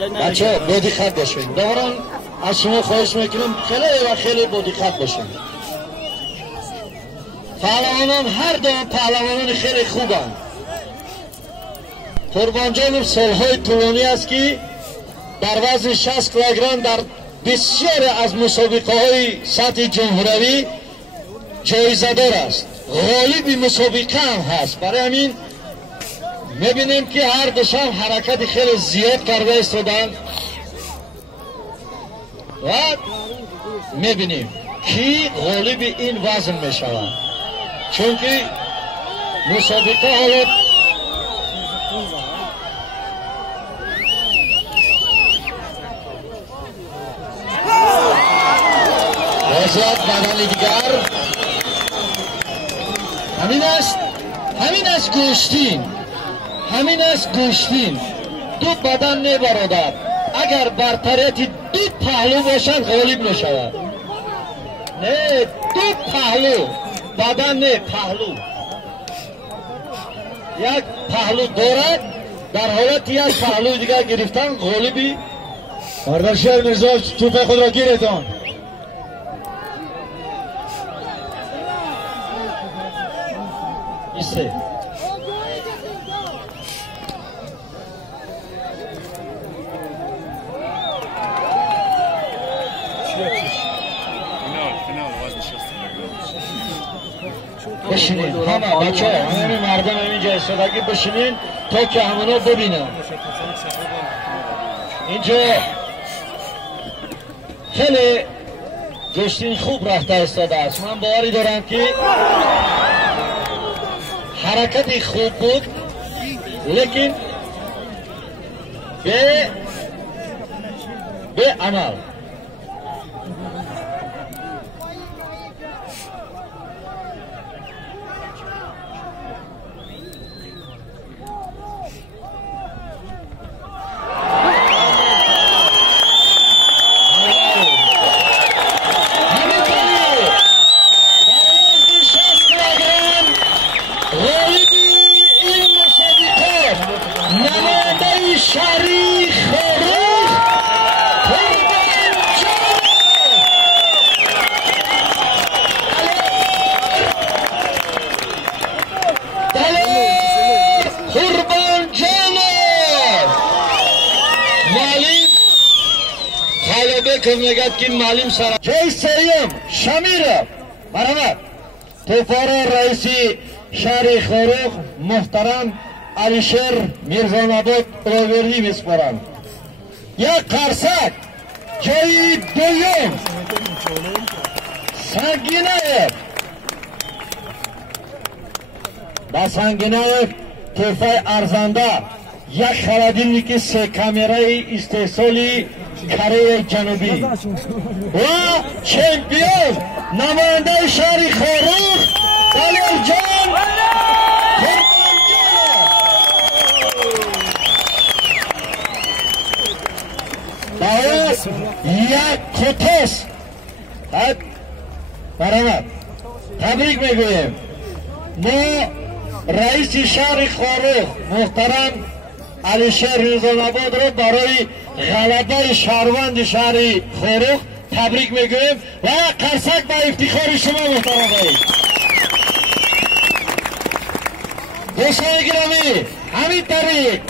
بچه با دقت باشین. دوباره از شما خواهش میکنم خیلی با دقت باشین. پهلوانان هر دو پهلوانان خیلی خوبند. قربان جانم سالهای طولانی است که در وزن 60 کیلوگرم در بسیاری از مسابقه های سطح جمهوری جایزه دار است. غالب مسابقه هم هست. برای همین میبینیم که هر دوشان حرکت خیلی زیاد کرده ایستادن و میبینیم که غالب این وزن میشوند، چون که مسابقه حالت وضعیت بدنی دیگر همین است گوشتین دو بدن نه برادر. اگر برتریت دو پهلو باشند غالب نشود. نه دو پهلو بدن نه پهلو. یک پهلو دارد در حالت یک پهلو دیگر گرفتن غالبی. اردشیر میرزا توپ خود را گیرتان. ایسته بشینین همه بچه همه مردم اینجا ایستادگی بشینین تا که همونو ببینن. اینجا خیلی گشتین خوب رفته ایستاده است. من باوری دارم که حرکتی خوب بود، لیکن به عمل. میگد که معلم سر جای سریم شمیر مرحمت توفار رئیسی شهر خاروخ محترم علیشیر میرزاناباد الاوردی میسپارم. یک قرصک جای دویم سنگینایف با سنگینایف توفای ارزنده یک خلدینی که 3 کامرای استحصالی کره جنوبی و چمپیون نماینده شهر خاروخ دلال جان باید یک کتس برامد تبریک میگویم. ما رئیس شهر خاروخ محترم علیشیر میرزاناباد رو برای غلبه شهروند شهر خاروخ تبریک میگویم و قرصک با افتخار شما محترم. دوستان گرامی همین طریق